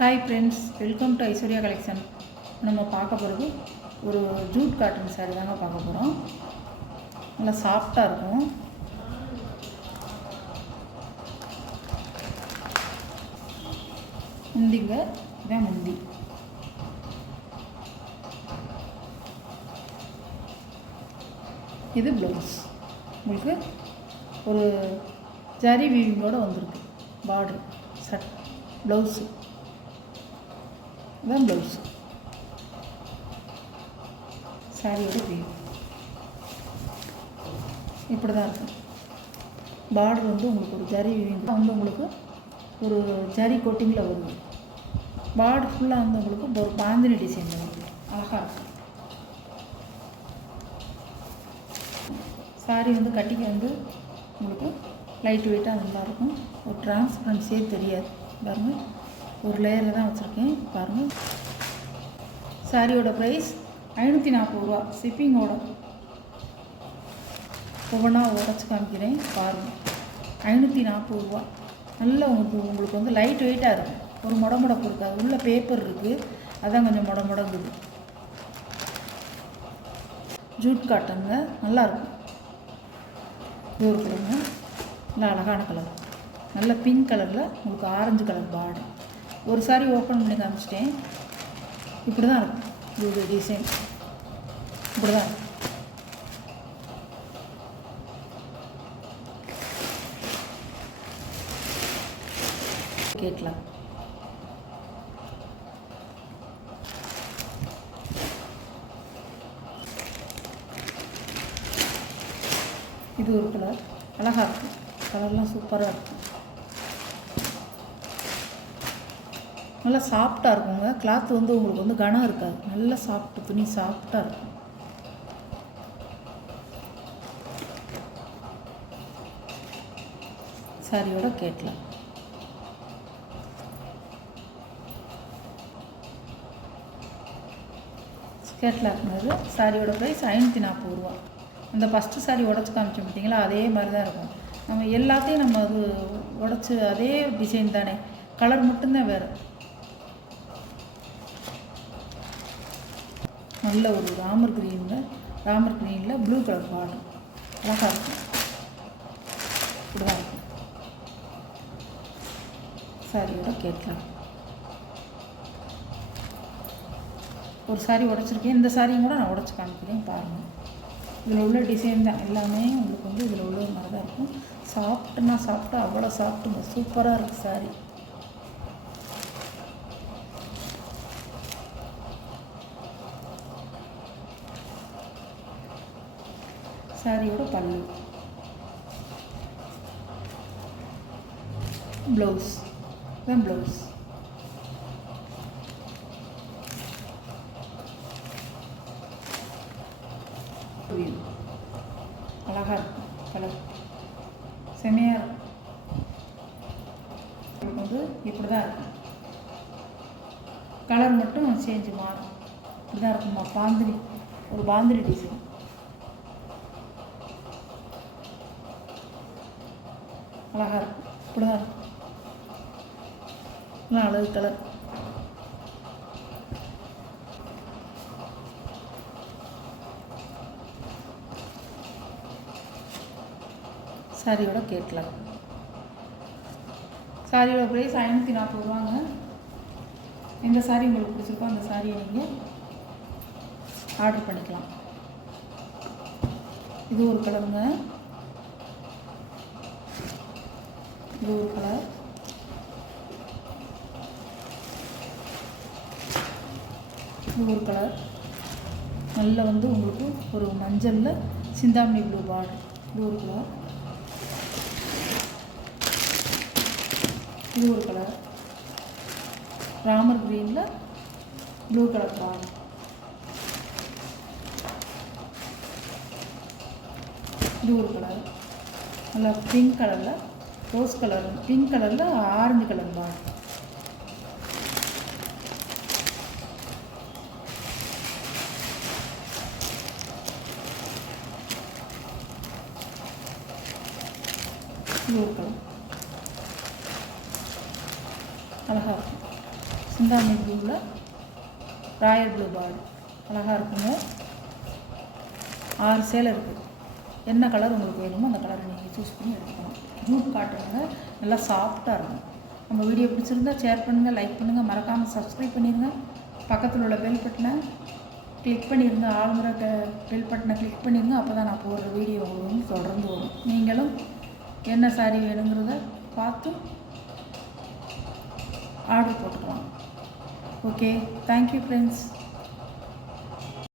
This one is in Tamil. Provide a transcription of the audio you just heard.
Hi friends, welcome to Aishwarya collection. நம்ம பார்க்க போகிறது ஒரு ஜூட் காட்டன் சாரீ தாங்க பார்க்க போகிறோம். நல்லா சாஃப்டாக இருக்கும். முந்திங்க இதான் முந்தி. இது ப்ளவுஸ். உங்களுக்கு ஒரு ஜரி வீவிங்கோடு வந்திருக்கு. பார்டர் சட் ப்ளவுஸு இதுதான் ப்ளவுஸ். சாரியோட வீவ் இப்படி தான் இருக்கும். பார்டர் வந்து உங்களுக்கு ஒரு ஜரி வீவிங் வந்து உங்களுக்கு ஒரு ஜரி கோட்டிங்கில் வருது. பார்டர் ஃபுல்லாக வந்து உங்களுக்கு ஒரு பாந்தினி டிசைன் வருது. அழகாக இருக்கும். சாரி வந்து கட்டிக்க வந்து உங்களுக்கு லைட் வெயிட்டாக நல்லாயிருக்கும். ஒரு டிரான்ஸ்பரன்சியே தெரியாது. பாருங்கள், ஒரு லேயரில் தான் வச்சுருக்கேன். பாருங்கள், சாரியோட ப்ரைஸ் 540 ரூபா. ஷிப்பிங்கோட ஒவ்வொன்றா உடச்சி காமிக்கிறேன். பாருங்கள், 540 ரூபா. நல்ல உங்களுக்கு வந்து லைட் வெயிட்டாக இருக்கும். ஒரு முடமுடப்பு இருக்காது. உள்ள பேப்பர் இருக்குது, அதான் கொஞ்சம் முடங்குது. ஜூட் காட்டனுங்க, நல்லாயிருக்கும். இது ஒரு கலருங்க, நல்லா அழகான கலர். நல்ல பிங்க் கலரில் உங்களுக்கு ஆரஞ்சு கலர் பார்டர். ஒரு சாரி ஓப்பன் பண்ணி காமிச்சிட்டேன். இப்படி தான் இருக்கும். இது டிசைன் இப்படி தான் இருக்கும். கேட்கலாம். இது ஒரு கலர், அழகாக இருக்கும். கலர்லாம் சூப்பராக இருக்கும். நல்லா சாஃப்டாக இருக்குங்க. கிளாத் வந்து உங்களுக்கு வந்து கனம் இருக்காது. நல்லா சாஃப்ட்டு துணி, சாஃப்டாக இருக்கும். சாரியோட கேட்கலாம். கேட்லாக்னது சாரியோட ப்ரைஸ் 540 ரூபா. அந்த ஃபஸ்ட்டு சாரி உடச்சி காமிச்சோம் பார்த்தீங்களா, அதே மாதிரி தான் இருக்கும். நம்ம எல்லாத்தையும் நம்ம அது உடச்சி அதே டிசைன் தானே, கலர் மட்டும்தான் வேறு. நல்ல ஒரு ராமர் க்ரீனில் ப்ளூ கலர் பார்டர், அழகாக இருக்கும். இப்படிதான் இருக்கும். சாரியோட கேட்கலாம். ஒரு சாரி உடச்சிருக்கேன். இந்த சாரியும் கூட நான் உடச்சி காமிக்கிறேன். பாருங்கள், இதில் உள்ள டிசைன் தான் எல்லாமே உங்களுக்கு வந்து இதில் உள்ள மாதிரி தான் இருக்கும். சாப்பிட்டா அவ்வளோ சாப்பிட்டுங்க. சூப்பராக இருக்குது சாரி. சாரியோட பல்லு, ப்ளவுஸ் தான் ப்ளவுஸ். அழகாக இருக்கும். கலர் செமையாக இருக்கும். உங்களுக்கு வந்து இப்படி தான் இருக்கும். கலர் மட்டும் சேஞ்சு மாறும். இப்படி தான் இருக்குமா. ஒரு பாந்தினி டிசைன். அழகாக இருக்கும். இப்படி தான் இருக்கும். நல்லா அழகு கலர். சாரியோட கேட்கலாம். சாரியோட ப்ரைஸ் 540 ரூபாங்க. எந்த சாரி உங்களுக்கு பிடிச்சிருக்கோ அந்த சாரியை நீங்கள் ஆர்டர் பண்ணிக்கலாம். இது ஒரு கலருங்க. இது ஒரு கலர். இது ஒரு கலர். நல்ல வந்து உங்களுக்கு ஒரு மஞ்சளில் சிந்தாமணி ப்ளூ பார்டர். இது ஒரு கலர். இது ஒரு கலர். ராமர் க்ரீனில் ப்ளூ கலர் பார்டர். இது ஒரு கலர். நல்லா பிங்க் கலரில் ரோஸ் கலர், பிங்க் கலரில் ஆரஞ்சு கலர் பார்டர். இது ஒரு கலர். அழகாக இருக்கும். சிந்தாமணி ப்ளூவில் ராயல் ப்ளூ பார்டர் அழகாக இருக்குங்க. 6 சேலை இருக்குது. என்ன கலர் உங்களுக்கு வேணுமோ அந்த கலரை நீங்கள் சூஸ் பண்ணி எடுத்துக்கலாம். ஜூட் காட்டனுங்க, நல்லா சாஃப்டாக இருக்கும். நம்ம வீடியோ பிடிச்சிருந்தா ஷேர் பண்ணுங்கள், லைக் பண்ணுங்கள், மறக்காமல் சப்ஸ்கிரைப் பண்ணிடுங்க. பக்கத்தில் உள்ள பெல் பட்டனை கிளிக் பண்ணிடுங்க, ஆளுங்கிற பெல் பட்டனை கிளிக் பண்ணிடுங்க. அப்போ தான் நான் போடுற வீடியோ உங்களுக்கு தொடர்ந்து வரும். நீங்களும் என்ன சாரீ வேணுங்கிறத பார்த்து ஆர்டர் போட்டுக்கலாம். Okay, thank you friends.